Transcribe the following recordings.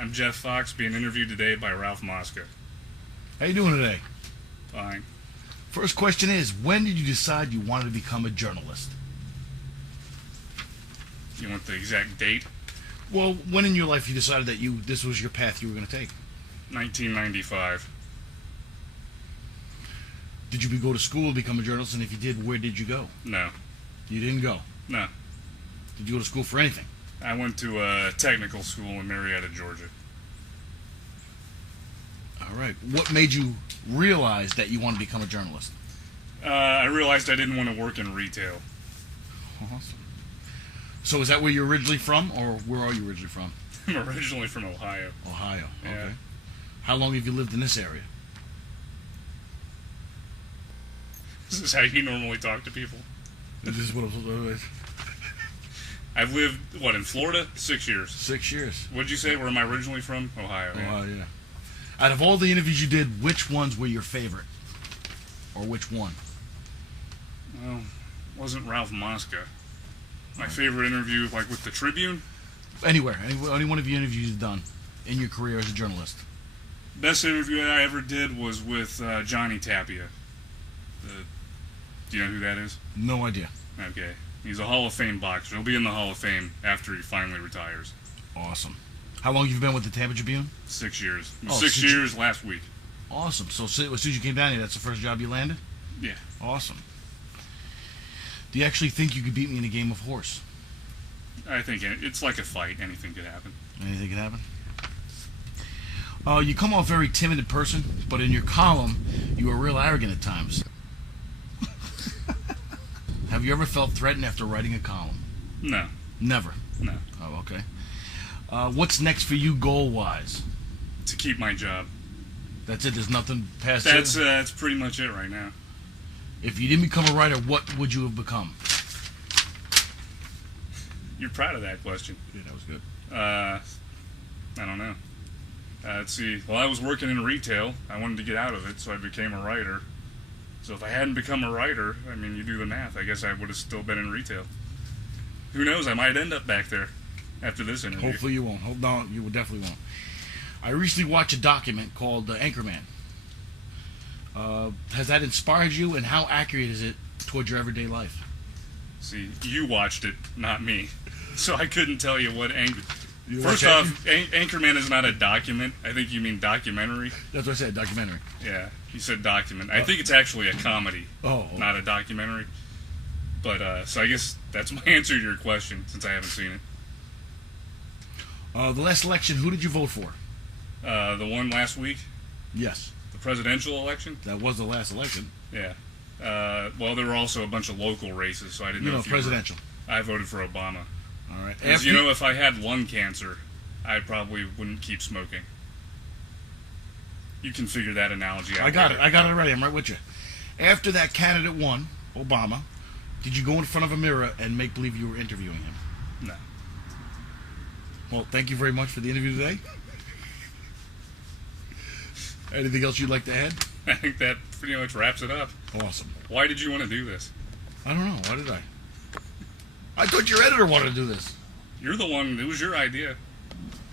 I'm Jeff Fox, being interviewed today by Ralph Mosca. How you doing today? Fine. First question is, when did you decide you wanted to become a journalist? You want the exact date? Well, when in your life you decided that this was your path you were going to take? 1995. Did you go to school to become a journalist, and if you did, where did you go? No. You didn't go? No. Did you go to school for anything? I went to a technical school in Marietta, Georgia. All right. What made you realize that you want to become a journalist? I realized I didn't want to work in retail. Awesome. So is that where you're originally from, or where are you originally from? I'm originally from Ohio. Ohio, okay. Yeah. How long have you lived in this area? This is how you normally talk to people. This is what I've lived, in Florida? 6 years. 6 years. What'd you say? Where am I originally from? Ohio. Ohio, yeah. Out of all the interviews you did, which ones were your favorite? Or which one? Well, wasn't Ralph Mosca. My favorite interview, with the Tribune? Anywhere. Any one of your interviews you've done in your career as a journalist. Best interview I ever did was with Johnny Tapia. Do you know who that is? No idea. Okay. He's a Hall of Fame boxer. He'll be in the Hall of Fame after he finally retires. Awesome. How long have you been with the Tampa Tribune? 6 years. Oh, 6 years last week. Awesome. So as soon as you came down here, that's the first job you landed? Yeah. Awesome. Do you actually think you could beat me in a game of horse? I think it's like a fight. Anything could happen. Anything could happen? You come off very timid in person, but in your column, you are real arrogant at times. Have you ever felt threatened after writing a column? No. Never? No. Oh, okay. What's next for you goal-wise? To keep my job. That's it? There's nothing past it? That's pretty much it right now. If you didn't become a writer, what would you have become? You're proud of that question. Yeah, that was good. I don't know. Let's see. Well, I was working in retail. I wanted to get out of it, so I became a writer. So if I hadn't become a writer, you do the math. I guess I would have still been in retail. Who knows? I might end up back there after this interview. Hopefully you won't. No, you definitely won't. I recently watched a document called Anchorman. Has that inspired you, and how accurate is it towards your everyday life? See, you watched it, not me. So I couldn't tell you what First watch off, Anchorman is not a document. I think you mean documentary. That's what I said, documentary. Yeah, you said document. I think it's actually a comedy, not a documentary. But, so I guess that's my answer to your question, since I haven't seen it. The last election, who did you vote for? The one last week? Yes. The presidential election? That was the last election. Yeah. Well, there were also a bunch of local races, so I didn't know if you presidential. I voted for Obama. All right. Because, if I had lung cancer, I probably wouldn't keep smoking. You can figure that analogy out. I got it already. I'm right with you. After that candidate won, Obama, did you go in front of a mirror and make believe you were interviewing him? No. Well, thank you very much for the interview today. Anything else you'd like to add? I think that pretty much wraps it up. Awesome. Why did you want to do this? I don't know. Why did I? I thought your editor wanted to do this. You're the one. It was your idea.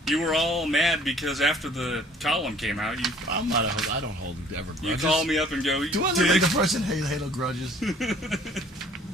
You were all mad because after the column came out, I'm not I don't hold ever grudges. You call me up and go, do I look like the person? Hey, no grudges.